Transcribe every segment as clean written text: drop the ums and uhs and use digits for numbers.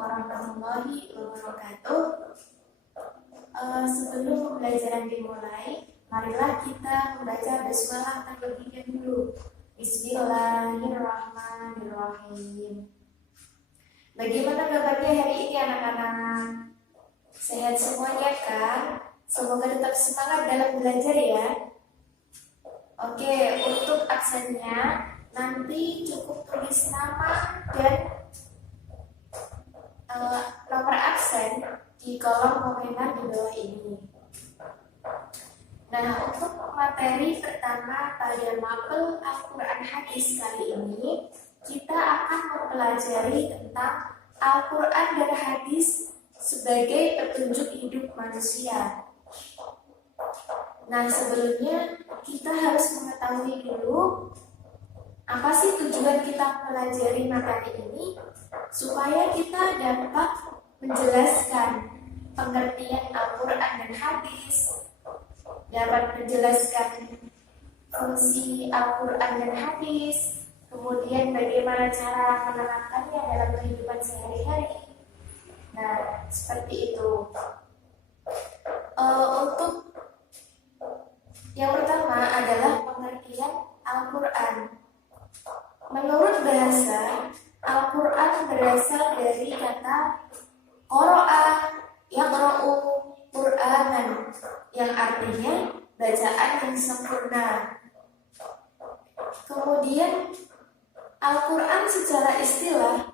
warahmatullahi wabarakatuh. Sebelum pembelajaran dimulai, marilah kita membaca basmalah terlebih dahulu. Bismillahirrahmanirrahim. Bagaimana kabarnya hari ini anak-anak? Sehat semuanya kan? Semoga tetap semangat dalam belajar ya. Oke, untuk aksennya nanti cukup tulis nama dan nomor absen di kolom komentar di bawah ini. Nah, untuk materi pertama pada mapel Al-Quran Hadis kali ini, kita akan mempelajari tentang Al-Quran dan Hadis sebagai petunjuk hidup manusia. Nah, sebelumnya kita harus mengetahui dulu apa sih tujuan kita mempelajari materi ini, supaya kita dapat menjelaskan pengertian Al-Quran dan Hadis, dapat menjelaskan fungsi Al-Quran dan Hadis, kemudian bagaimana cara menerapkannya dalam kehidupan sehari-hari. Nah, seperti itu. Untuk yang pertama adalah pengertian Al-Quran. Menurut bahasa, Al-Quran berasal dari kata qara'a, yaqra'u Qur'anan, yang artinya bacaan yang sempurna. Kemudian Al-Quran secara istilah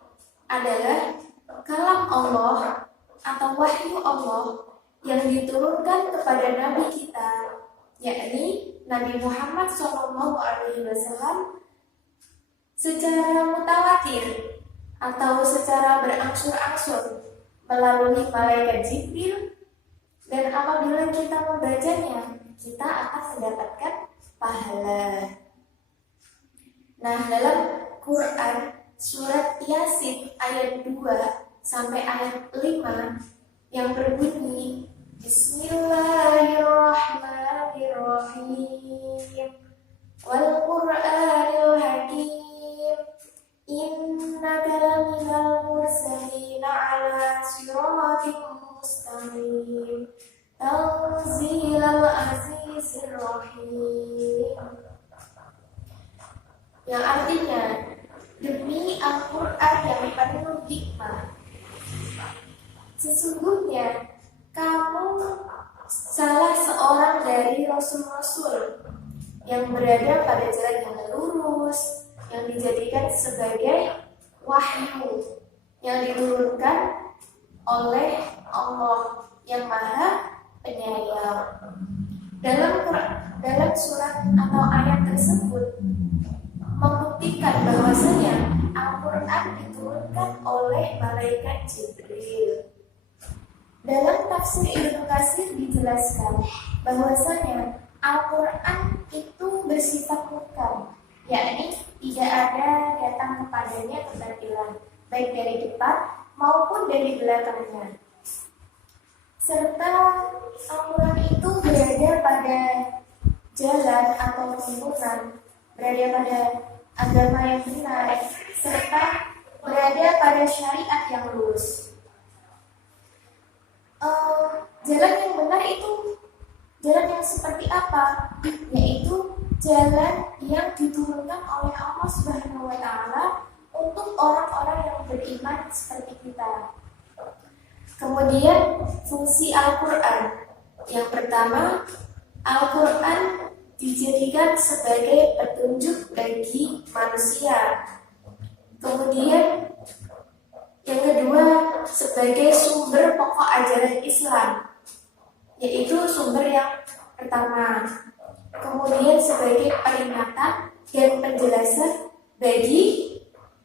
adalah kalam Allah atau wahyu Allah yang diturunkan kepada Nabi kita, yakni Nabi Muhammad SAW, secara mutawatir atau secara berangsur-angsur melalui malaikat Jibril, dan apabila kita membacanya, kita akan mendapatkan pahala. Nah, dalam Quran surat Yasin ayat 2 sampai ayat 5 yang berbunyi Bismillahirrahmanirrahim wal Qur'anil Hakim innaka laminal mursalin ala siratin mustaqim tanzilal azizir rahim, yang artinya demi Al-Quran yang penuh hikmah, sesungguhnya kamu salah seorang dari rasul-rasul yang berada pada jalan yang lurus, yang dijadikan sebagai wahyu yang diturunkan oleh Allah yang Maha Penyayang. Dalam surat atau ayat tersebut membuktikan bahwasanya Al-Quran diturunkan oleh malaikat Jibril. Dalam tafsir Ibnu Katsir dijelaskan bahwasanya Al-Quran itu bersifat muhkam, yakni tidak ada datang kepadanya kebatilan, baik dari depan maupun dari belakangnya. Serta Al-Quran itu berada pada jalan atau tuntunan, berada pada agama yang benar, serta berada pada syariat yang lurus. Jalan yang benar itu jalan yang seperti apa? Yaitu jalan yang diturunkan oleh Allah Subhanahu wa Ta'ala untuk orang-orang yang beriman seperti kita. Kemudian fungsi Al-Quran. Yang pertama, Al-Quran dijadikan sebagai petunjuk bagi manusia. Kemudian yang kedua, sebagai sumber pokok ajaran Islam, yaitu sumber yang pertama. Kemudian sebagai peringatan dan penjelasan bagi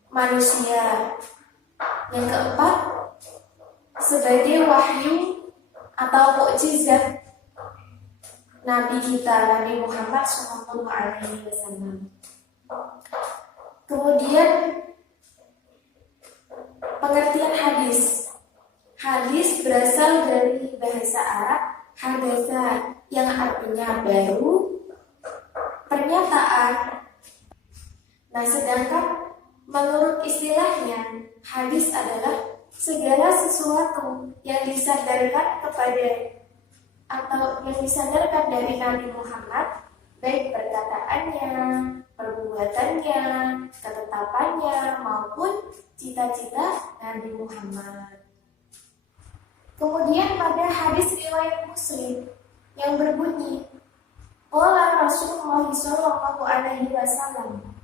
manusia. Yang keempat, sebagai wahyu atau mukjizat Nabi kita, Nabi Muhammad SAW. Kemudian pengertian hadis. Hadis berasal dari bahasa Arab hadatsa, yang artinya baru, pernyataan. Nah, sedangkan menurut istilahnya, hadis adalah segala sesuatu yang disandarkan kepada atau yang disandarkan dari Nabi Muhammad, baik perkataannya, perbuatannya, ketetapannya, maupun cita-cita Nabi Muhammad. Kemudian pada hadis riwayat Muslim yang berbunyi, qala Rasulullah sallallahu alaihi wasallam,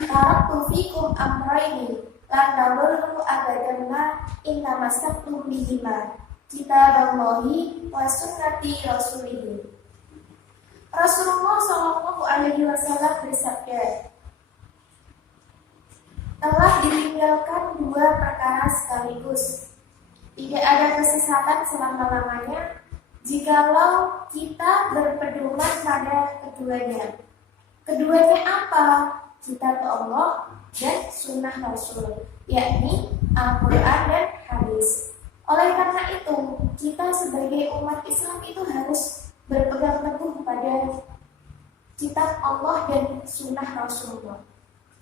taraktu fikum amrayni lan tadullu abadan ma inna masaktum bihima kitaballahi wa sunnati rasulih. Rasulullah sallallahu alaihi wasallam bersabda, telah ditinggalkan dua perkara sekaligus. Tidak ada kesesatan selama-lamanya jikalau kita berpedoman pada keduanya. Keduanya apa? Kitab Allah dan sunnah Rasul, yakni Al-Quran dan hadis. Oleh karena itu, kita sebagai umat Islam itu harus berpegang teguh pada kitab Allah dan sunnah Rasulullah.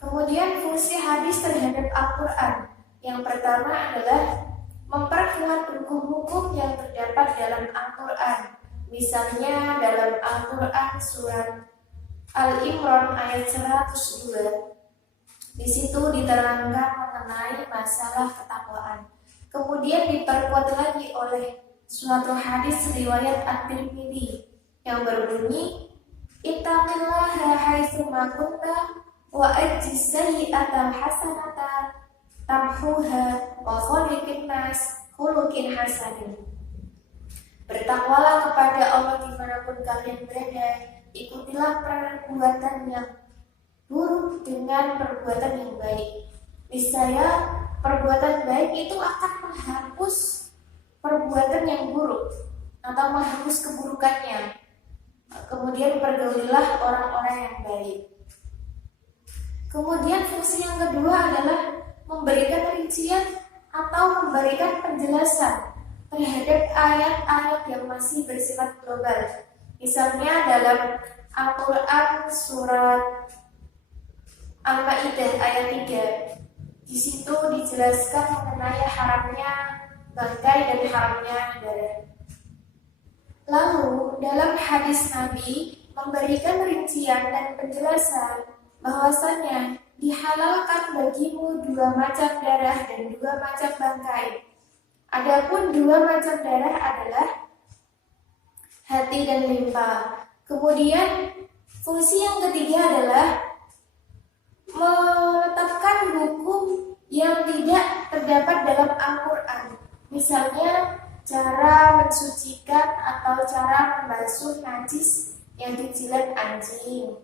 Kemudian fungsi hadis terhadap Al-Quran. Yang pertama adalah memperkuat hukum-hukum yang terdapat dalam Al-Quran. Misalnya dalam Al-Quran surat Al-Imran ayat 102. Di situ diterangkan mengenai masalah ketakwaan. Kemudian diperkuat lagi oleh suatu hadis riwayat At-Tirmidzi yang berbunyi, ittaqillaha haitsu ma kunta wa ajis sayyi'atal hasanata tamhuha wa khaliqin nas khuluqin hasanin. Bertakwalah kepada Allah dimanapun kalian berada, ikutilah perbuatan yang buruk dengan perbuatan yang baik. Niscaya perbuatan baik itu akan menghapus perbuatan yang buruk atau menghapus keburukannya. Kemudian pergaulilah orang-orang yang baik. Kemudian fungsi yang kedua adalah memberikan rincian atau memberikan penjelasan terhadap ayat-ayat yang masih bersifat global. Misalnya dalam Al-Quran surat Al-Maidah ayat 3. Di situ dijelaskan mengenai haramnya bangkai dan haramnya darah. Lalu dalam hadis Nabi memberikan rincian dan penjelasan bahwasanya dihalalkan bagimu dua macam darah dan dua macam bangkai. Adapun dua macam darah adalah hati dan limpa. Kemudian fungsi yang ketiga adalah menetapkan hukum yang tidak terdapat dalam Al-Quran. Misalnya cara mensucikan atau cara membasuh najis yang dijilat anjing,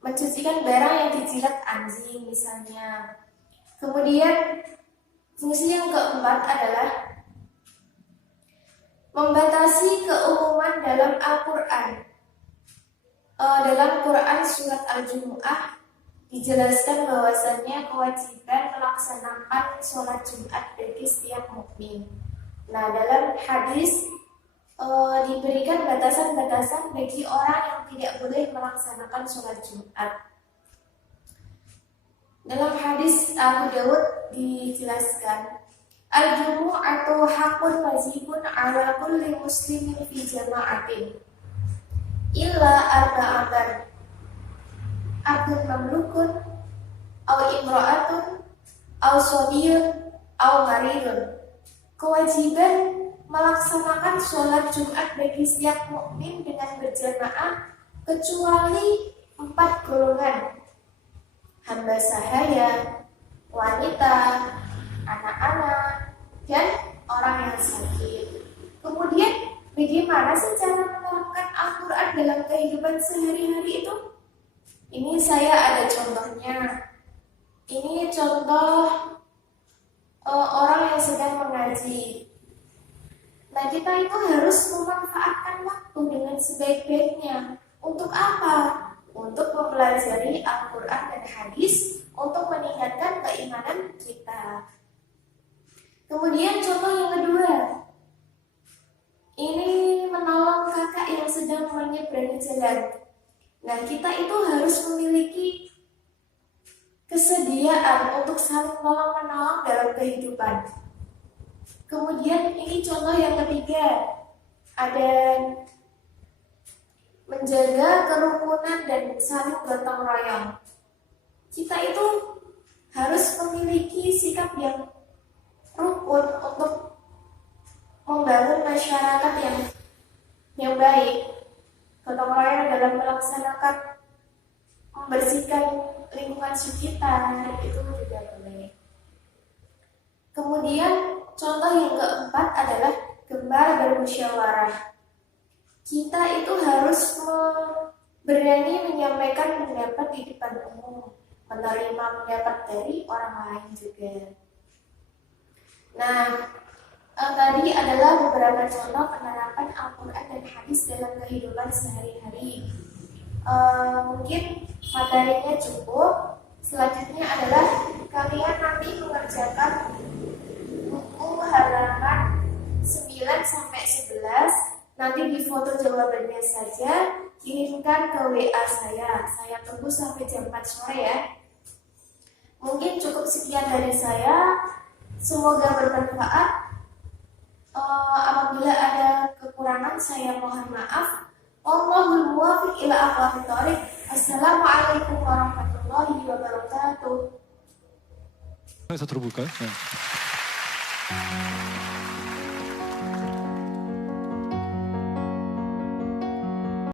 mencucikan barang yang dijilat anjing misalnya. Kemudian fungsi yang keempat adalah membatasi keumuman dalam Al-Quran. Dalam Quran surat Al-Jumu'ah dijelaskan bahwasannya kewajiban melaksanakan sholat Jumat bagi setiap mukmin. Nah, dalam hadis diberikan batasan-batasan bagi orang yang tidak boleh melaksanakan sholat Jumat. Dalam hadis Abu Dawud dijelaskan, al-jumu'atu haqqun wajibun 'ala kulli muslimin fi jama'atin illa arba'atan abdun mamlukun aw imra'atun aw sabiyun aw maridun. Kewajiban melaksanakan sholat Jumat bagi setiap mukmin dengan berjamaah kecuali 4 golongan: hamba sahaya, wanita, anak-anak, dan orang yang sakit. Kemudian bagaimana sih cara menerapkan Al-Quran dalam kehidupan sehari-hari itu? Ini saya ada contohnya. Ini contoh orang yang sedang mengaji. Nah, kita itu harus memanfaatkan waktu dengan sebaik-baiknya. Untuk apa? Untuk mempelajari Al-Quran dan hadis, untuk meningkatkan keimanan kita. Kemudian contoh yang kedua, ini menolong kakak yang sedang menyeberangi jalan. Nah, kita itu harus memiliki kesediaan untuk saling menolong dalam kehidupan. Kemudian ini contoh yang ketiga, ada menjaga kerukunan dan saling gotong royong. Kita itu harus memiliki sikap yang rukun untuk membangun masyarakat yang baik. Gotong royong dalam melaksanakan membersihkan lingkungan sekitar itu juga boleh. Kemudian contoh yang keempat adalah gemar bermusyawarah. Kita itu harus berani menyampaikan pendapat di depan umum, menerima pendapat dari orang lain juga. Nah, tadi adalah beberapa contoh penerapan Al-Quran dan hadis dalam kehidupan sehari-hari. Mungkin materinya cukup. Selanjutnya adalah kalian nanti mengerjakan buku halaman 9 sampai 11. Nanti di foto jawabannya saja, kirimkan ke WA saya. Saya tunggu sampai jam 4 sore ya. Mungkin cukup sekian dari saya. Semoga bermanfaat. Apabila ada kekurangan saya mohon maaf. Wallahul muwaffiq ila aqwamit thoriq. Assalamualaikum warahmatullahi wabarakatuh. 해서 들어볼까요? 네.